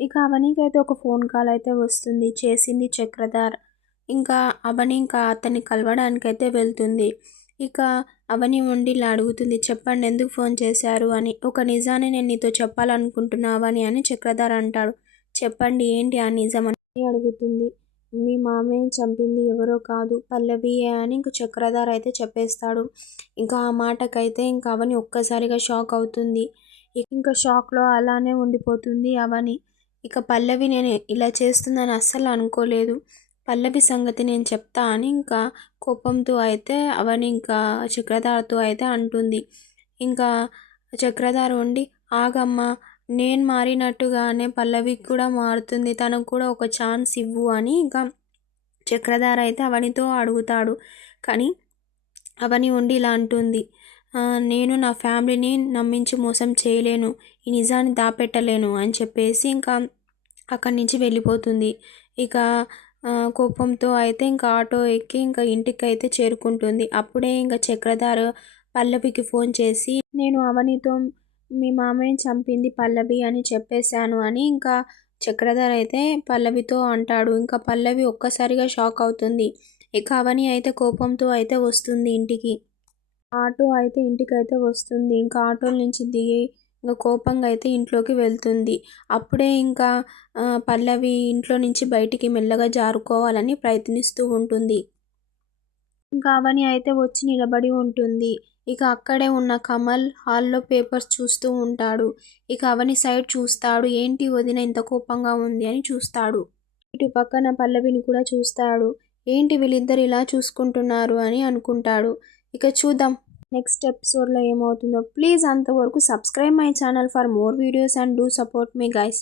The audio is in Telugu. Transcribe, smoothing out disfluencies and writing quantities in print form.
ఇక అవనీకైతే ఒక ఫోన్ కాల్ అయితే వస్తుంది. చేసింది చక్రధర్. ఇంకా అవని ఇంకా అతన్ని కలవడానికైతే వెళ్తుంది. ఇక అవని ఉండి ఇలా అడుగుతుంది, చెప్పండి ఎందుకు ఫోన్ చేశారు అని. ఒక నిజాన్ని నేను నీతో చెప్పాలనుకుంటున్నా అవని అని చక్రధర్ అంటాడు. చెప్పండి ఏంటి ఆ నిజం అని అడుగుతుంది. మీ మామయ్యని చంపింది ఎవరో కాదు పల్లవియే అని ఇంక చక్రధర్ అయితే చెప్పేస్తాడు. ఇంకా ఆ మాటకైతే ఇంకా అవని ఒక్కసారిగా షాక్ అవుతుంది. ఇంకా షాక్లో అలానే ఉండిపోతుంది అవని. ఇక పల్లవి నేను ఇలా చేస్తుందని అస్సలు అనుకోలేదు. పల్లవి సంగతి నేను చెప్తా అని ఇంకా కోపంతో అయితే అవని ఇంకా చక్రధర్తో అయితే అంటుంది. ఇంకా చక్రధర్ ఉండి ఆగమ్మా, నేను మారినట్టుగానే పల్లవికి కూడా మారుతుంది. తనకు కూడా ఒక ఛాన్స్ ఇవ్వు అని ఇంకా చక్రధర్ అయితే అవనితో అడుగుతాడు. కానీ అవని ఉండి ఇలా అంటుంది, నేను నా ఫ్యామిలీని నమ్మించి మోసం చేయలేను. ఈ నిజాన్ని దాపెట్టలేను అని చెప్పేసి ఇంకా అక్కడి నుంచి వెళ్ళిపోతుంది. ఇక కోపంతో అయితే ఇంకా ఆటో ఎక్కి ఇంకా ఇంటికైతే చేరుకుంటుంది. అప్పుడే ఇంకా చక్రధర్ పల్లవికి ఫోన్ చేసి నేను అవనితో మీ మామయ్యని చంపింది పల్లవి అని చెప్పేశాను అని ఇంకా చక్రధర్ అయితే పల్లవితో అంటాడు. ఇంకా పల్లవి ఒక్కసారిగా షాక్ అవుతుంది. ఇక అవని అయితే కోపంతో అయితే వస్తుంది ఇంటికి. ఆటో అయితే ఇంటికైతే వస్తుంది. ఇంకా ఆటోల నుంచి దిగి ఇంకా కోపంగా అయితే ఇంట్లోకి వెళ్తుంది. అప్పుడే ఇంకా పల్లవి ఇంట్లో నుంచి బయటికి మెల్లగా జారుకోవాలని ప్రయత్నిస్తూ ఉంటుంది. ఇంకా అవని అయితే వచ్చి నిలబడి ఉంటుంది. ఇక అక్కడే ఉన్న కమల్ హాల్లో పేపర్స్ చూస్తూ ఉంటాడు. ఇక అవని సైడ్ చూస్తాడు. ఏంటి వదిన ఇంత కోపంగా ఉంది అని చూస్తాడు. ఇటు పక్కన పల్లవిని కూడా చూస్తాడు. ఏంటి వీళ్ళిద్దరు ఇలా చూసుకుంటున్నారు అని అనుకుంటాడు. ఇక చూద్దాం నెక్స్ట్ ఎపిసోడ్లో ఏమవుతుందో. ప్లీజ్ అంతవరకు subscribe my channel for more videos and do support me guys.